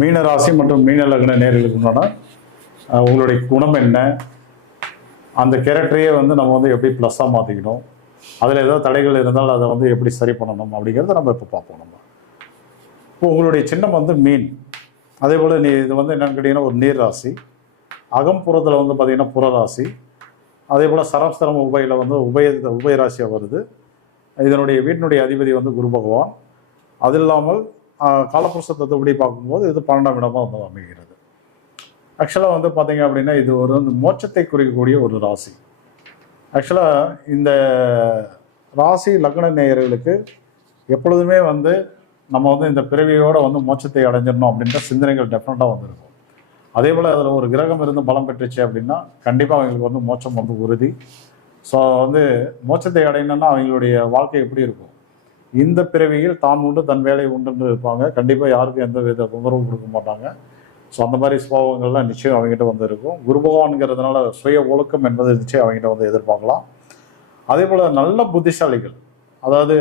மீன ராசி மற்றும் மீன லக்ன நேர்களுக்கு உண்டான உங்களுடைய குணம் என்ன? அந்த கேரக்டரையே வந்து நம்ம வந்து எப்படி ப்ளஸ்ஸாக மாற்றிக்கணும் அதில் ஏதாவது தடைகள் இருந்தால் அதை வந்து எப்படி சரி பண்ணணும்? அப்படிங்கிறத நம்ம இப்போ பார்ப்போம் நம்ம. இப்போ உங்களுடைய சின்னம் வந்து மீன். அதே போல் நீ இது வந்து என்னன்னு கேட்டிங்கன்னா ஒரு நீர் ராசி அகம்புறத்தில் வந்து பார்த்திங்கன்னா புறராசி. அதே போல் சரஸ்தரம் உபையில் வந்து உபய உபயராசியாக வருது. இதனுடைய வீட்டினுடைய அதிபதி வந்து குரு பகவான். அது இல்லாமல் காலப்புருஷ தத்துவப்படி பார்க்கும்போது இது பன்னெண்டாம் இடமாக வந்து அமைகிறது. ஆக்சுவலாக வந்து பார்த்தீங்க அப்படின்னா இது ஒரு வந்து மோட்சத்தை குறிக்கக்கூடிய ஒரு ராசி. ஆக்சுவலாக இந்த ராசி லக்ன நேயர்களுக்கு எப்பொழுதுமே வந்து நம்ம வந்து இந்த பிறவியோடு வந்து மோட்சத்தை அடைஞ்சிடணும் அப்படின்ற சிந்தனைகள் டெஃபினட்டாக வந்திருக்கும். அதே போல் அதில் ஒரு கிரகம் இருந்து பலம் பெற்றுச்சு அப்படின்னா கண்டிப்பாக அவங்களுக்கு வந்து மோட்சம் வந்து உறுதி. ஸோ வந்து மோட்சத்தை அடையணும்னா அவங்களுடைய வாழ்க்கை எப்படி இருக்கும்? இந்த பிறவியில் தான் உண்டு தன் வேலை உண்டுன்னு இருப்பாங்க. கண்டிப்பாக யாருக்கும் எந்த வித தொந்தரவும் கொடுக்க மாட்டாங்க. ஸோ அந்த மாதிரி சுபாவங்கள்லாம் நிச்சயம் அவங்ககிட்ட வந்து இருக்கும். குரு பகவான்கிறதுனால சுய ஒழுக்கம் என்பது நிச்சயம் அவங்ககிட்ட வந்து எதிர்பார்க்கலாம். அதே போல் நல்ல புத்திசாலிகள் அதாவது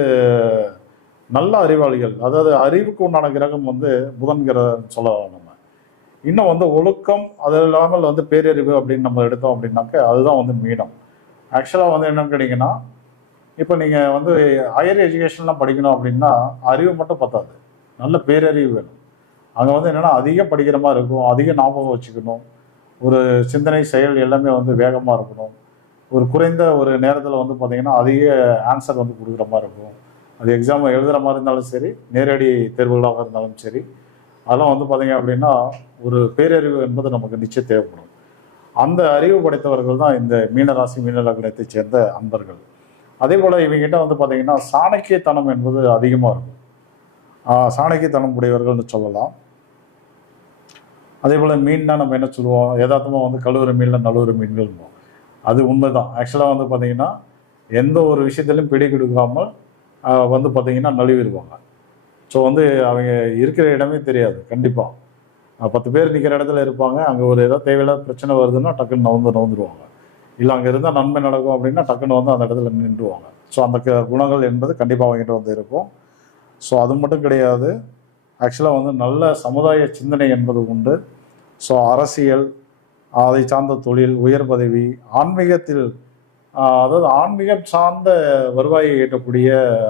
நல்ல அறிவாளிகள் அதாவது அறிவுக்கு உண்டான கிரகம் வந்து புதன் சொல்லலாம் நம்ம. இன்னும் வந்து ஒழுக்கம் அது இல்லாமல் வந்து பேரறிவு அப்படின்னு நம்ம எடுத்தோம் அப்படின்னாக்க அதுதான் வந்து மீனம். ஆக்சுவலாக வந்து என்னன்னு கேட்டிங்கன்னா இப்போ நீங்கள் வந்து ஹையர் எஜுகேஷன்லாம் படிக்கணும் அப்படின்னா அறிவு மட்டும் பத்தாது. நல்ல பேரறிவு வேணும். அங்கே வந்து என்னென்னா அதிகம் படிக்கிற மாதிரி இருக்கும். அதிக ஞாபகம் வச்சுக்கணும். ஒரு சிந்தனை செயல் எல்லாமே வந்து வேகமாக இருக்கணும். ஒரு குறைந்த ஒரு நேரத்தில் வந்து பார்த்தீங்கன்னா அதிக ஆன்சர் வந்து கொடுக்குற மாதிரி இருக்கும். அது எக்ஸாம் எழுதுகிற மாதிரி இருந்தாலும் சரி நேரடி தேர்வுகளாக இருந்தாலும் சரி அதெல்லாம் வந்து பார்த்தீங்க அப்படின்னா ஒரு பேரறிவு என்பது நமக்கு நிச்சயம் தேவைப்படும். அந்த அறிவு படைத்தவர்கள் தான் இந்த மீனராசி மீன சேர்ந்த அன்பர்கள். அதே போல் இவங்ககிட்ட வந்து பார்த்தீங்கன்னா சாணக்கியத்தனம் என்பது அதிகமாக இருக்கும். சாணக்கியத்தனம் உடையவர்கள்னு சொல்லலாம். அதே போல் மீன்னா நம்ம என்ன சொல்லுவோம்? யதார்த்தமாக வந்து கழுவுற மீனில் நழுவுற மீன்கள்வோம் அது உண்மைதான். ஆக்சுவலாக வந்து பார்த்தீங்கன்னா எந்த ஒரு விஷயத்துலையும் பிடி கொடுக்காமல் வந்து பார்த்திங்கன்னா நழுவிடுவாங்க. ஸோ வந்து அவங்க இருக்கிற இடமே தெரியாது கண்டிப்பாக பத்து பேர் நிற்கிற இடத்துல இருப்பாங்க. அங்கே ஒரு ஏதாவது தேவையில்லாத பிரச்சனை வருதுன்னா டக்குன்னு நவுந்து நவுந்துருவாங்க. இல்லை அங்கே இருந்தால் நன்மை நடக்கும் அப்படின்னா டக்குன்னு வந்து அந்த இடத்துல நின்றுவாங்க. ஸோ அந்த குணங்கள் என்பது கண்டிப்பாக அவங்ககிட்ட வந்து இருக்கும். ஸோ அது மட்டும் கிடையாது. ஆக்சுவலாக வந்து நல்ல சமுதாய சிந்தனை என்பது உண்டு. ஸோ அரசியல் அதை சார்ந்த தொழில் உயர் பதவி ஆன்மீகத்தில் அதாவது ஆன்மீகம் சார்ந்த வருவாயை ஈட்டக்கூடிய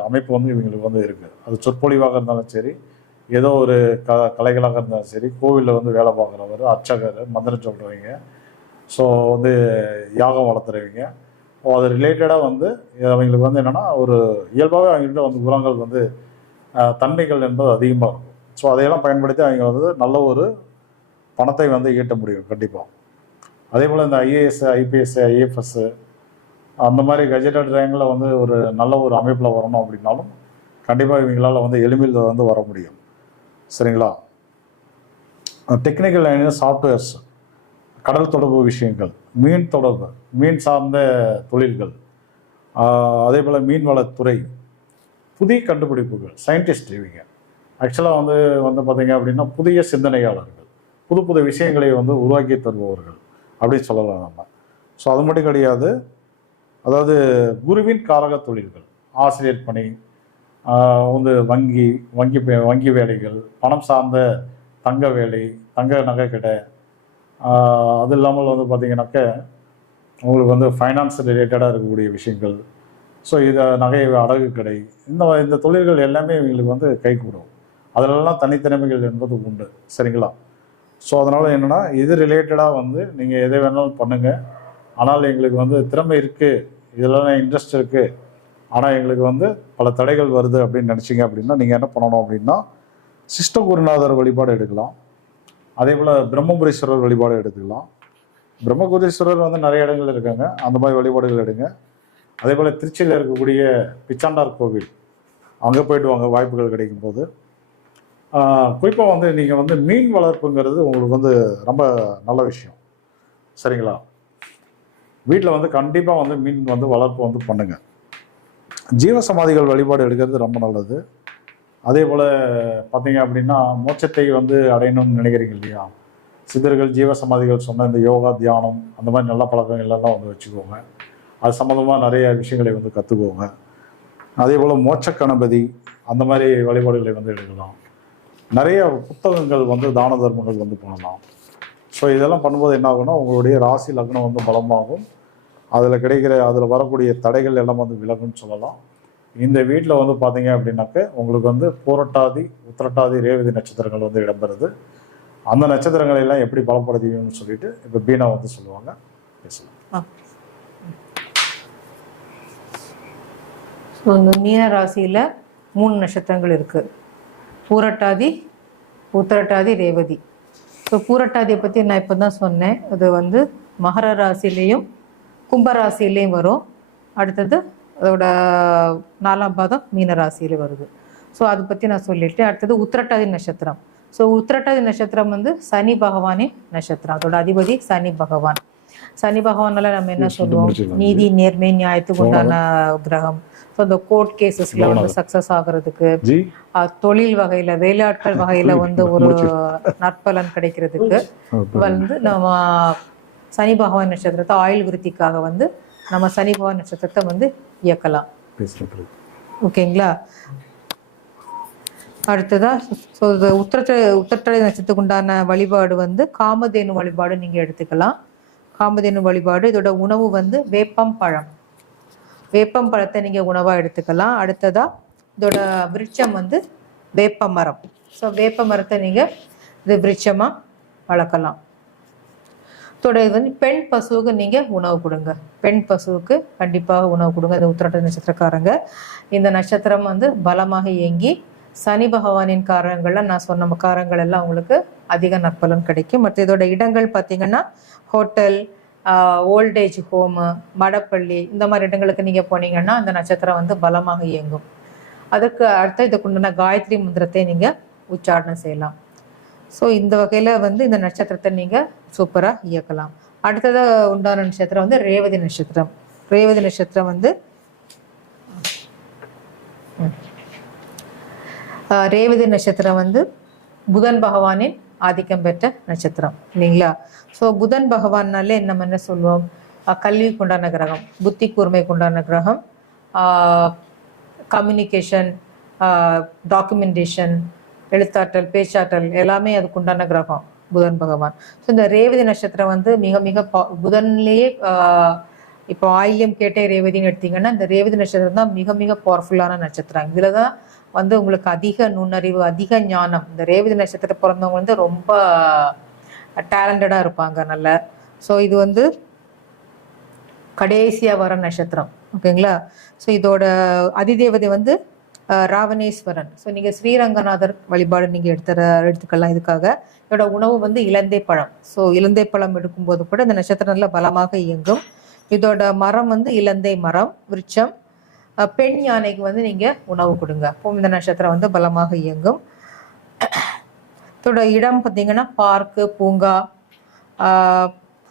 அமைப்பு வந்து இவங்களுக்கு வந்து இருக்குது அது சொற்பொழிவாக இருந்தாலும் சரி ஏதோ ஒரு க கலைகளாக இருந்தாலும் சரி கோவிலில் வந்து வேலை பார்க்குறவர் அர்ச்சகர் மந்திரம் சொல்கிறவங்க ஸோ வந்து யாகம் வளர்த்துறவங்க அது ரிலேட்டடாக வந்து அவங்களுக்கு வந்து என்னென்னா ஒரு இயல்பாகவே அவங்கள்ட்ட வந்து குணங்கள் வந்து தன்மைகள் என்பது அதிகமாக இருக்கும். ஸோ அதையெல்லாம் பயன்படுத்தி அவங்க வந்து நல்ல ஒரு பணத்தை வந்து ஈட்ட முடியும் கண்டிப்பாக அதே போல் இந்த ஐஏஎஸ் ஐபிஎஸ் ஐஎஃப்எஸ் அந்த மாதிரி கஜெட்டட் ரேங்கில் வந்து ஒரு நல்ல ஒரு அமைப்பில் வரணும் அப்படின்னாலும் கண்டிப்பாக இவங்களால் வந்து எளிமையில் வந்து வர முடியும். சரிங்களா? டெக்னிக்கல் லைன் சாஃப்ட்வேர்ஸ் கடல் தொடர்பு விஷயங்கள் மீன் தொடர்பு மீன் சார்ந்த தொழில்கள் அதே போல் மீன்வளத்துறை புதிய கண்டுபிடிப்புகள் சயின்டிஸ்ட் இவங்க. ஆக்சுவலாக வந்து வந்து பார்த்தீங்க அப்படின்னா புதிய சிந்தனையாளர்கள் புது புது விஷயங்களை வந்து உருவாக்கி தருபவர்கள் அப்படின்னு சொல்லலாம் நம்ம. ஸோ அது மட்டும் கிடையாது. அதாவது குருவின் காரக தொழில்கள் ஆசிரியர் பணி வந்து வங்கி வங்கி வங்கி வேலைகள் பணம் சார்ந்த தங்க வேலை தங்க நகை கடை அது இல்லாமல் வந்து பார்த்தீங்கன்னாக்க உங்களுக்கு வந்து ஃபைனான்ஸ் ரிலேட்டடாக இருக்கக்கூடிய விஷயங்கள். ஸோ இதை நகை அடகு கடை இந்த இந்த தொழில்கள் எல்லாமே இவங்களுக்கு வந்து கைகூடும். அதிலெல்லாம் தனித்திறமைகள் என்பது உண்டு. சரிங்களா? ஸோ அதனால் என்னென்னா இது ரிலேட்டடாக வந்து நீங்கள் எதை வேணாலும் பண்ணுங்கள் ஆனால் எங்களுக்கு வந்து திறமை இருக்குது இதெல்லாம் இன்ட்ரெஸ்ட் இருக்குது ஆனால் எங்களுக்கு வந்து பல தடைகள் வருது அப்படின்னு நினச்சிங்க அப்படின்னா நீங்கள் என்ன பண்ணணும் அப்படின்னா சிஸ்ட குருநாதர் வழிபாடு எடுக்கலாம். அதே போல் பிரம்மபுரீஸ்வரர் வழிபாடு எடுத்துக்கலாம். பிரம்மபுரீஸ்வரர் வந்து நிறைய இடங்கள் இருக்காங்க. அந்த மாதிரி வழிபாடுகள் எடுங்க. அதே போல் திருச்சியில் இருக்கக்கூடிய பிச்சாண்டார் கோவில் அங்கே போயிட்டு வாங்க வாய்ப்புகள் கிடைக்கும் போது குறிப்பாக வந்து நீங்கள் வந்து மீன் வளர்ப்புங்கிறது உங்களுக்கு வந்து ரொம்ப நல்ல விஷயம். சரிங்களா? வீட்டில் வந்து கண்டிப்பாக வந்து மீன் வந்து வளர்ப்பு வந்து பண்ணுங்கள் ஜீவசமாதிகள் வழிபாடு எடுக்கிறது ரொம்ப நல்லது. அதே போல் பார்த்தீங்க அப்படின்னா மோட்சத்தை வந்து அடையணும்னு நினைக்கிறீங்க இல்லையா? சித்தர்கள் ஜீவசமாதிகள் சொன்ன இந்த யோகா தியானம் அந்த மாதிரி நல்ல பழக்கங்கள் எல்லாம் வந்து வச்சுக்கோங்க. அது சம்மந்தமாக நிறைய விஷயங்களை வந்து கற்றுக்கோங்க அதே போல் மோட்ச கணபதி அந்த மாதிரி வழிபாடுகளை வந்து எடுக்கலாம். நிறைய புத்தகங்கள் வந்து தான தர்மங்கள் வந்து பண்ணலாம். ஸோ இதெல்லாம் பண்ணும்போது என்ன ஆகும்னா உங்களுடைய ராசி லக்னம் வந்து பலமாகும். அதில் கிடைக்கிற அதில் வரக்கூடிய தடைகள் எல்லாம் வந்து விலகுன்னு சொல்லலாம். இந்த வீட்டில் வந்து பார்த்தீங்க அப்படின்னாக்க உங்களுக்கு வந்து பூரட்டாதி உத்திரட்டாதி ரேவதி நட்சத்திரங்கள் வந்து இடம்பெறுது. அந்த நட்சத்திரங்களை எல்லாம் எப்படி பலப்படுத்திக்கணும்னு சொல்லிட்டு இப்போ பீனா வந்து சொல்லுவாங்க. பேசலாம். ஸோ இந்த மீன ராசியில் மூணு நட்சத்திரங்கள் இருக்குது பூரட்டாதி உத்திரட்டாதி ரேவதி. ஸோ பூரட்டாதியை பற்றி நான் இப்போ தான் சொன்னேன். அது வந்து மகர ராசிலேயும் கும்பராசிலையும் வரும். அடுத்தது அதோட நாலாம் பாதம் மீன ராசியில வருது. ஸோ அதை பற்றி நான் சொல்லிட்டேன். அடுத்தது உத்திரட்டாதி நட்சத்திரம். ஸோ உத்திரட்டாதி நட்சத்திரம் வந்து சனி பகவானின் நட்சத்திரம். அதோட அதிபதி சனி பகவான். சனி பகவானால நம்ம என்ன சொல்லுவோம். நீதி நேர்மை நியாயத்துக்கு உண்டான கிரகம். ஸோ இந்த கோர்ட் கேசஸ்ல வந்து சக்சஸ் ஆகுறதுக்கு தொழில் வகையில வேலையாட்கள் வகையில வந்து ஒரு நற்பலன் கிடைக்கிறதுக்கு வந்து நம்ம சனி பகவான் நட்சத்திரத்தை ஆயுள் விருத்திக்காக வந்து நம்ம சனி பகவான் நட்சத்திரத்தை வந்து இயக்கலாம். ஓகேங்களா? அடுத்ததா ஸோ உத்திரட்ட உத்திரட்டாதி நட்சத்திரத்துக்கு உண்டான வழிபாடு வந்து காமதேனு வழிபாடு நீங்கள் எடுத்துக்கலாம். காமதேனு வழிபாடு இதோட உணவு வந்து வேப்பம் பழம். வேப்பம் பழத்தை நீங்கள் உணவாக எடுத்துக்கலாம். அடுத்ததா இதோட விருட்சம் வந்து வேப்ப மரம் ஸோ வேப்ப மரத்தை நீங்கள் இது விருட்சமாக வளர்க்கலாம். தொடர்ந்து இது வந்து பெண் பசுவுக்கு நீங்கள் உணவு கொடுங்க. பெண் பசுவுக்கு கண்டிப்பாக உணவு கொடுங்க. இந்த உத்திரட்ட நட்சத்திரக்காரங்க. இந்த நட்சத்திரம் வந்து பலமாக இயங்கி சனி பகவானின் காரங்கள்ல நான் சொன்ன காரங்கள் எல்லாம் உங்களுக்கு அதிக நற்பலன் கிடைக்கும். மற்ற இதோட இடங்கள் பார்த்தீங்கன்னா ஹோட்டல் ஓல்டேஜ் ஹோமு மடப்பள்ளி இந்த மாதிரி இடங்களுக்கு நீங்கள் போனீங்கன்னா அந்த நட்சத்திரம் வந்து பலமாக இயங்கும். அதற்கு அடுத்த இதுக்குண்டான காயத்ரி மந்திரத்தை நீங்கள் உச்சாரணம் செய்யலாம். ஸோ இந்த வகையில் வந்து இந்த நட்சத்திரத்தை நீங்கள் சூப்பராக இயக்கலாம். அடுத்தது உண்டான நட்சத்திரம் வந்து ரேவதி நட்சத்திரம். ரேவதி நட்சத்திரம் வந்து ரேவதி நட்சத்திரம் வந்து புதன் பகவானின் ஆதிக்கம் பெற்ற நட்சத்திரம் இல்லைங்களா? ஸோ புதன் பகவான்னாலே நம்ம என்ன சொல்லுவோம் கல்வி கொண்டான கிரகம் புத்தி கூர்மைக்கு உண்டான கிரகம் கம்யூனிகேஷன் டாக்குமெண்டேஷன் எழுத்தாற்றல் பேச்சாற்றல் எல்லாமே அதுக்கு உண்டான கிரகம். புதன் பகவான். ஸோ இந்த ரேவதி நட்சத்திரம் வந்து மிக மிக புதன்லேயே இப்போ ஆயில்யம் கேட்டே ரேவதின்னு எடுத்தீங்கன்னா இந்த ரேவதி நட்சத்திரம் தான் மிக மிக பவர்ஃபுல்லான நட்சத்திரம். இதில் தான் வந்து உங்களுக்கு அதிக நுண்ணறிவு அதிக ஞானம். இந்த ரேவதி நட்சத்திரம் பிறந்தவங்க வந்து ரொம்ப டேலண்டடாக இருப்பாங்க நல்ல. ஸோ இது வந்து கடைசியாக வர நட்சத்திரம். ஓகேங்களா? ஸோ இதோட அதிதேவதை வந்து ராவணேஸ்வரன். ஸோ நீங்கள் ஸ்ரீரங்கநாதர் வழிபாடு நீங்கள் எடுத்துற எடுத்துக்கலாம் இதுக்காக. இதோட உணவு வந்து இலந்தை பழம். ஸோ இலந்தை பழம் எடுக்கும்போது கூட இந்த நட்சத்திரம் நல்லா பலமாக இயங்கும். இதோட மரம் வந்து இலந்தை மரம் விருட்சம். பெண் யானைக்கு வந்து நீங்கள் உணவு கொடுங்க. அப்போ இந்த நட்சத்திரம் வந்து பலமாக இயங்கும். இதோட இடம் பார்த்தீங்கன்னா பார்க்கு பூங்கா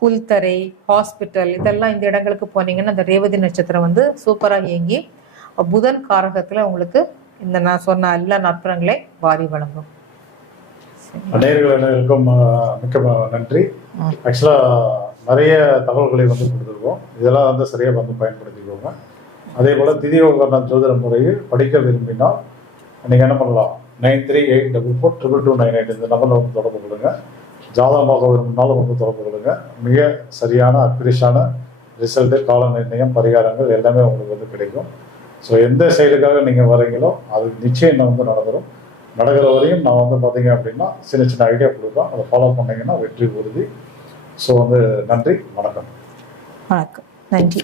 புல்தரை ஹாஸ்பிட்டல் இதெல்லாம் இந்த இடங்களுக்கு போனீங்கன்னா அந்த ரேவதி நட்சத்திரம் வந்து சூப்பராக இயங்கி புதன் காரகத்தில் உங்களுக்கு இந்த நான் சொன்ன எல்லா நற்புறங்களை வாரி வழங்கும். நேயர்களுக்கும் அஹ், மிக்க நன்றி. ஆக்சுவலாக நிறைய தகவல்களை வந்து கொடுத்துருக்கோம். இதெல்லாம் வந்து சரியாக வந்து பயன்படுத்திக்கோங்க. அதே போல் திதியோகரண ஜோதிட முறையில் படிக்க விரும்பினால் நீங்கள் என்ன பண்ணலாம்? Nine three eight double four triple two nine eight இந்த நம்பரில் வந்து தொடர்பு கொள்ளுங்க. ஜாதகமாக விரும்பினாலும் வந்து தொடர்பு கொள்ளுங்க. மிக சரியான அக்ரிஷான ரிசல்ட்டு கால நிர்ணயம் பரிகாரங்கள் எல்லாமே உங்களுக்கு வந்து கிடைக்கும். ஸோ எந்த செயலுக்காக நீங்கள் வரீங்களோ அது நிச்சயம் வந்து நடந்துடும் நடக்கிற வரையும் நான் வந்து பார்த்தீங்க அப்படின்னா சின்ன சின்ன ஐடியா கொடுப்பேன். அதை ஃபாலோ பண்ணீங்கன்னா வெற்றி உறுதி. ஸோ வந்து நன்றி வணக்கம். வணக்கம். நன்றி.